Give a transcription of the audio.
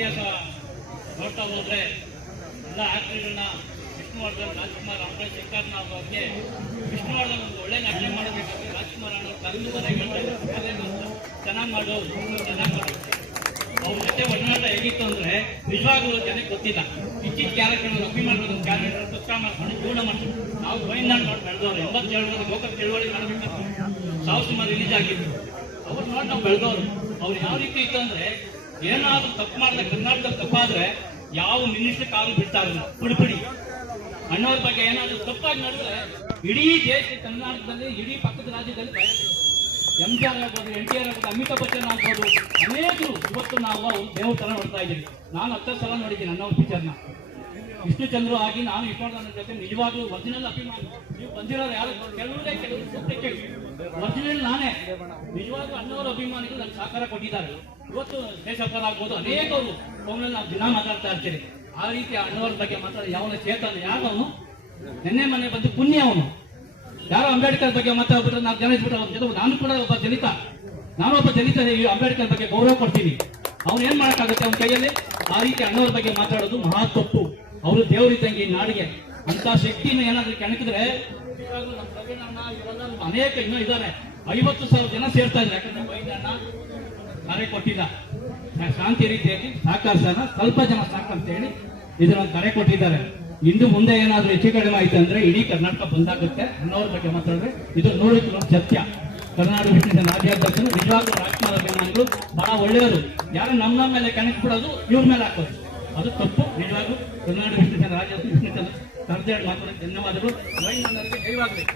ಇತಿಹಾಸ ನೋಡ್ತಾ ಹೋದ್ರೆ ಎಲ್ಲ ಆಕ್ಟರ್ಗಳನ್ನ ವಿಷ್ಣುವರ್ಧನ್, ರಾಜ್ಕುಮಾರ್, ಅಂಬರೀಷ್, ಶಂಕರ್ನ ಬಗ್ಗೆ ವಿಷ್ಣುವರ್ಧನ್ ಒಂದು ಒಳ್ಳೆ ನಟನೆ ಮಾಡಬೇಕಾದ್ರೆ ರಾಜ್ಕುಮಾರ್ ಅನ್ನೋ ಕರೆದು ಮನೆಗೆ ಚೆನ್ನಾಗಿ ಮಾಡೋದು, ಚೆನ್ನಾಗಿ ಮಾಡೋದು. ಅವ್ರ ಜೊತೆ ಒಡನಾಟ ಹೇಗಿತ್ತು ಅಂದ್ರೆ ನಿಜವಾಗ್ಲೂ ಜನಕ್ಕೆ ಗೊತ್ತಿಲ್ಲ. ಇಚ್ಚಿನ ಕ್ಯಾರೆಕ್ಟರ್ ಅಭಿಮಾನದ ಕ್ಯಾರೆಕ್ಟರ್ ಪುಸ್ತಕ ಮಾಡ್ಕೊಂಡು ಜೀವನ ಮಾಡ್ತಾರೆ. ನಾವು ಗೋವಿಂದಾನ್ ನೋಡಿ ಬೆಳೆದವ್ರು. 87 ಗೋಕಕ್ ಚಳವಳಿ ಮಾಡಬೇಕಿತ್ತು, ಸಾವು ಸುಮಾರು ರಿಲೀಸ್ ಆಗಿತ್ತು. ಅವ್ರು ನೋಡಿ ನಾವು ಬೆಳೆದವರು. ಅವ್ರು ಯಾವ ರೀತಿ ಇತ್ತು ಅಂದ್ರೆ ಏನಾದ್ರೂ ತಪ್ಪು ಮಾಡಿದ್ರೆ, ಕರ್ನಾಟಕದಲ್ಲಿ ತಪ್ಪಾದ್ರೆ ಯಾವ ಮಿನಿಸ್ಟರ್ ಕಾಲು ಬಿಡ್ತಾ ಇರಲಿಲ್ಲ. ಪುಡಿಪುಡಿ ಅಣ್ಣವ್ರ ಬಗ್ಗೆ ಏನಾದ್ರೂ ತಪ್ಪಾಗಿ ನಡೆದ್ರೆ ಇಡೀ ದೇಶ, ಕರ್ನಾಟಕದಲ್ಲಿ, ಇಡೀ ಪಕ್ಕದ ರಾಜ್ಯದಲ್ಲಿ ಭಯ. MJR ಆಗ್ಬೋದು, NTR ಆಗ್ಬೋದು, ಅಮಿತಾಬ್ ಬಚ್ಚನ್ ಆಗ್ಬೋದು, ಅನೇಕರು ಇವತ್ತು ನಾವು ದೇವ್ರ ತರ ನೋಡ್ತಾ ಇದ್ದೀವಿ. ನಾನು 10 ಸಲ ನೋಡಿದ್ದೀನಿ ಅಣ್ಣವ್ರ ಪಿಕ್ಚರ್ನ. ವಿಷ್ಣು ಚಂದ್ರು ಆಗಿ ನಾನು ವಿಷ್ಣುವರ್ಧನ್ ಜೊತೆ ನಿಜವಾಗ್ಲೂ ಒರಿಜಿನಲ್ ಅಭಿಮಾನಿ. ನೀವು ಬಂದಿರೋರು ಯಾರು ಕೆಲವರು ಸತ್ಯಕ್ಕೆ ಒರಿಜಿನಲ್ ನಾನೇ. ನಿಜವಾಗ್ಲೂ ಅಣ್ಣವರ ಅಭಿಮಾನಿಗಳು ನನ್ನ ಸಹಕಾರ ಕೊಟ್ಟಿದ್ದಾರೆ. ಇವತ್ತು ದೇಶಪರ ಆಗ್ಬೋದು, ಅನೇಕರು ಫೋನಲ್ಲಿ ನಾವು ದಿನ ಮಾತಾಡ್ತಾ ಇರ್ತೀವಿ. ಆ ರೀತಿ ಅಣ್ಣವರ ಬಗ್ಗೆ ಮಾತಾಡಿ ಯಾವನ ಚೇತನ, ಯಾವನು ನೆನ್ನೆ ಮನೆ ಬಂದು ಪುಣ್ಯ ಅವನು. ಯಾರೋ ಅಂಬೇಡ್ಕರ್ ಬಗ್ಗೆ ಮಾತಾಡ್ಬಿಟ್ರೆ ನಾವು ಜನ ಇದ್ಬಿಟ್ರೆ ಅವ್ರ ಜೊತೆ ನಾನು ಕೂಡ ಒಬ್ಬ ದಲಿತ, ನಾನೊಬ್ಬ ದಲಿತ, ಅಂಬೇಡ್ಕರ್ ಬಗ್ಗೆ ಗೌರವ ಕೊಡ್ತೀನಿ. ಅವ್ನು ಏನ್ ಮಾಡಕ್ಕಾಗುತ್ತೆ ಅವನ ಕೈಯಲ್ಲಿ? ಆ ರೀತಿ ಅಣ್ಣವ್ರ ಬಗ್ಗೆ ಮಾತಾಡೋದು ಮಹಾ ತಪ್ಪು. ಅವರು ದೇವರಿದ್ದಂಗೆ ಈ ನಾಡಿಗೆ ಅಂತ ಶಕ್ತಿನ ಏನಾದ್ರೂ ಕೆಣಕಿದ್ರೆ ನಮ್ಮ ಪ್ರವೀಣಣ್ಣ ಇವರೆಲ್ಲ ಅನೇಕ ಇನ್ನೂ ಇದ್ದಾರೆ. 50,000 ಜನ ಸೇರ್ತಾ ಇದ್ದಾರೆ. ಯಾಕಂದ್ರೆ ವೈದ್ಯಣ್ಣ ಕರೆ ಕೊಟ್ಟಿಲ್ಲ, ಶಾಂತಿ ರೀತಿಯಾಗಿ ಸಹಕರಿಸೋಣ, ಸ್ವಲ್ಪ ಜನ ಸಾಕಂತ ಹೇಳಿ ಇದನ್ನೊಂದು ಕರೆ ಕೊಟ್ಟಿದ್ದಾರೆ. ಇಂದು ಮುಂದೆ ಏನಾದ್ರೂ ಹೆಚ್ಚು ಕಡಿಮೆ ಆಯ್ತು ಅಂದ್ರೆ ಇಡೀ ಕರ್ನಾಟಕ ಬಂದಾಗುತ್ತೆ. ಅಣ್ಣವ್ರ ಬಗ್ಗೆ ಮಾತಾಡಿದ್ರೆ ಇದು ನೋಡಿದ್ರು ಸತ್ಯ. ಕರ್ನಾಟಕ ವಿಷ್ಣು ರಾಜ್ಯಾಧ್ಯಕ್ಷರು ನಿಜವಾಗ್ಲೂ ರಾಜ್ಕುಮಾರ್ ಅಭಿಮಾನಿಗಳು ಬಹಳ ಒಳ್ಳೆಯವರು. ಯಾರು ನಮ್ಮ ಮೇಲೆ ಕನೆಕ್ಟ್ ಬಿಡೋದು, ಇವ್ರ ಮೇಲೆ ಹಾಕೋದು, ಅದು ತಪ್ಪು. ನಿಜವಾಗ್ಲೂ ಕರ್ನಾಟಕ ವಿಷ್ಣು ರಾಜ್ಯಾಧ್ಯಕ್ಷ ವಿಷ್ಣು ಚಂದ್ರ ಮಾತಾಡೋದು ಧನ್ಯವಾದಗಳು. ಜೈವಾಗಲಿ.